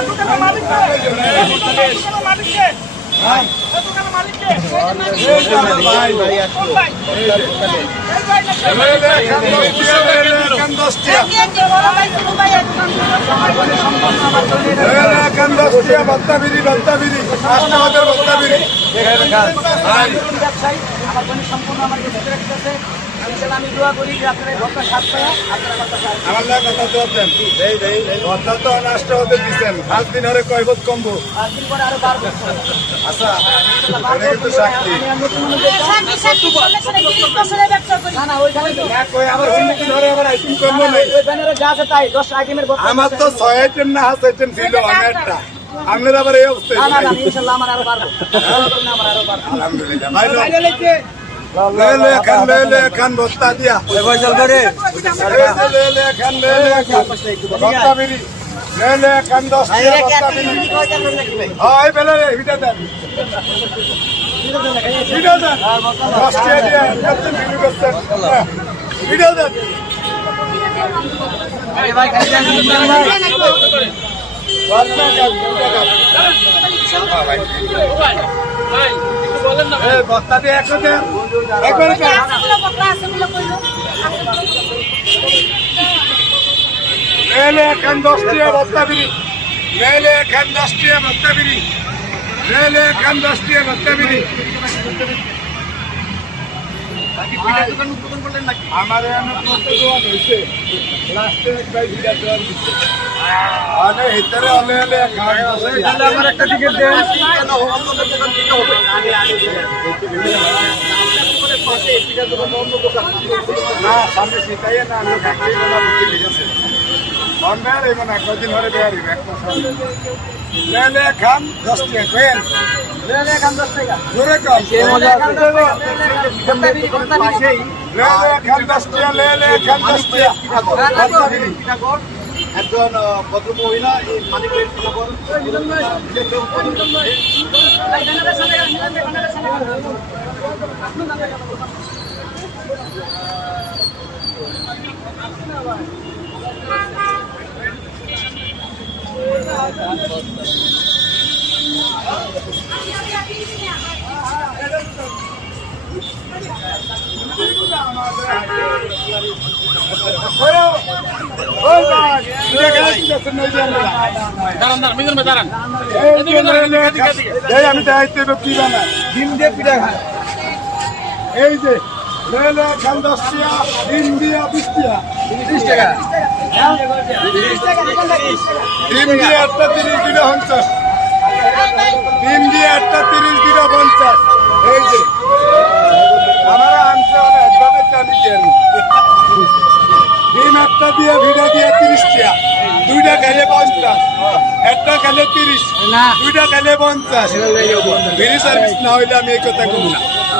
দোকানের মালিককে দোকানের মালিককে দোকানের মালিককে ভাই ভাই কোন ভাই এই ভাই এখান দশটিয়া বড় ভাই ছোট ভাই একদম এখান দশটিয়া ভত্তা বিড়ি ভত্তা বিড়ি রাষ্ট্রপতির ভত্তা বিড়ি ভাই ব্যবসায়ী আমার বোনের সম্পূর্ণ আমার কাছে রাখতেছে ইনশাল্লাহ আমি দোয়া করি যে আপনারা ঘরটা সাত পায়া আপনারা আমার কাছে আসবেন। আমার লাগে কথা জবাব দেন। ভত্তা তো রাষ্ট্রপতি দিচ্ছেন পাঁচ দিন হরে কয় বোধ কমবো। পাঁচ দিন পরে আরও বাড়বো আচ্ছা এটা কিন্তু সাক্ষী। আমি আর নতুন নতুন ব্যবসা- সাকি সাকি বলেছেন 30 বছরের ব্যবসা করি। না না ওইখানে তো না কই আবার অন্য দিন হরে আবার আইটেম কমবো নাই ওই ব্যানারে যা আছে তাই দশ আইটেমের আমার তো ছয় আইটেম না হাত আইটেম ছিল আমি একটা আপনার আবার এই অবস্থা না না না ইনশাল্লাহ আমার আরও বাড়বো। আমার আরও বাড়বো আলহামদুলিল্লাহ ভাই লেলে খান লেলে খান বস্তা দিয়া। লেলে খান লেলে খান। বস্তা বিড়ি। লেলে খান দশ টাকা বস্তা বিড়ি। হয় বেলে রে ভিটা দেন। ভিটা দেন দশ টাকা দিয়া কত বিড়ি করছেন ভিটা দেন বস্তা বিড়ি লেলে খান দশ বস্তা বিড়ি লেলে খান দশ বস্তা আমার হয়েছে। লাস্টে একবার ভিড়া দোয়ান দিচ্ছে আরে ভিতরে হলে হলে খাওয়া আমার একটা টিকিট দেন। না সামনে সেটাই না আমি বলা বুঝতে লিখেছে বন্ধের এই মানে কদিন ধরে বেয়ারি এক মাস লেলে খান দশ টাকা কেন লেলে খান দশ টাকা জোরে কম লেলে খান দশ টাকা ভর্তা বিড়ি, ভর্তা বিড়ি। লেলে খান দশ টাকা লেলে খান দশ টাকা বস্তা বিড়ি। একজন ভদ্র মহিলা এই খবর ভাই, ব্যানারের সামনে গেলেন, ব্যানারের সামনে গেলেন। ওই ভাই, এটা কেন দিতেছেন না এই যে আমরা? এই যে লেলে খান- বানায়। ডিম দিয়ে পিঠা খায়। এই যে লেলে খান দশ টাকা। ডিম দিয়া বিশ টাকা। ডিম দিয়ে একটা তিরিশ দিনে পঞ্চাশ। ডিম দিয়ে একটা তিরিশ দিনে পঞ্চাশ। এই যে। আমার আনছে চালি কেন ডিম একটা দিয়ে ভিড়া দিয়ে তিরিশ টাকা। দুইটা খেলে পঞ্চাশ। একটা খেলে তিরিশ। দুইটা খেলে পঞ্চাশ। ফ্রি সার্ভিস না হইলে আমি এই কথা কম না।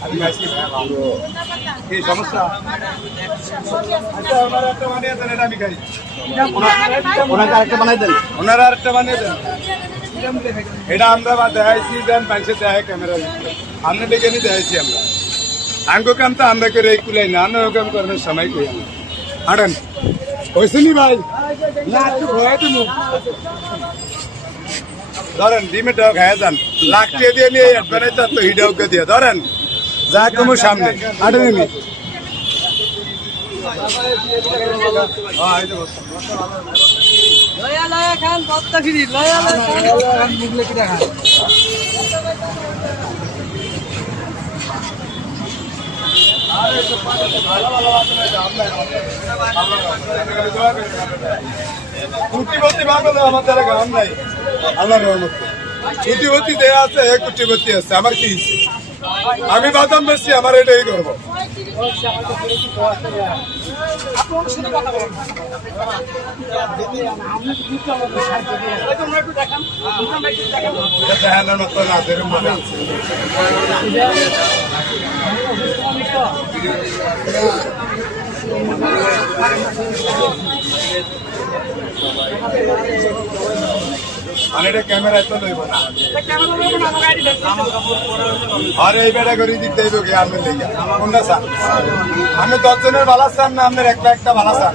যা কি সমস্যা? আচ্ছা আমার একটা বানিয়ে দেন এটা আমি খাই। ওনাকে আরেকটা বানাই দেন। ওনারা আরেকটা বানিয়ে দেন। এটা আমরা দেখাইছি দেন পাইছে দেখায় ক্যামেরা আমরা ডেকে নি দেখাইছি আমরা। আঙ্গো কাম তো আমরা করে এই কুলাই না অন্য কাম করার সময় কই আমরা। হয়েছে নি ভাই? না একটু ভয় তুমি ধরেন ডিমেটাও খায় যান। লাখ টাকা দিয়ে নিয়ে অ্যাডভান্স তো হিডাও দিয়ে ধরেন। কমু সামনে। ভাবে তো আমার গান নাই। আল্লাহ দেয়া আছে আছে। আমার কি? আমি বাদাম বেশি আমার এটাই করব দেখানোর এটা ক্যামেরায় তো লইব না। আর এই বেটা করে দিতে হইব কি আমি লেগে? কোনটা স্যার? আমি দশ জনের স্যার না আপনার একটা একটা ভালো স্যার?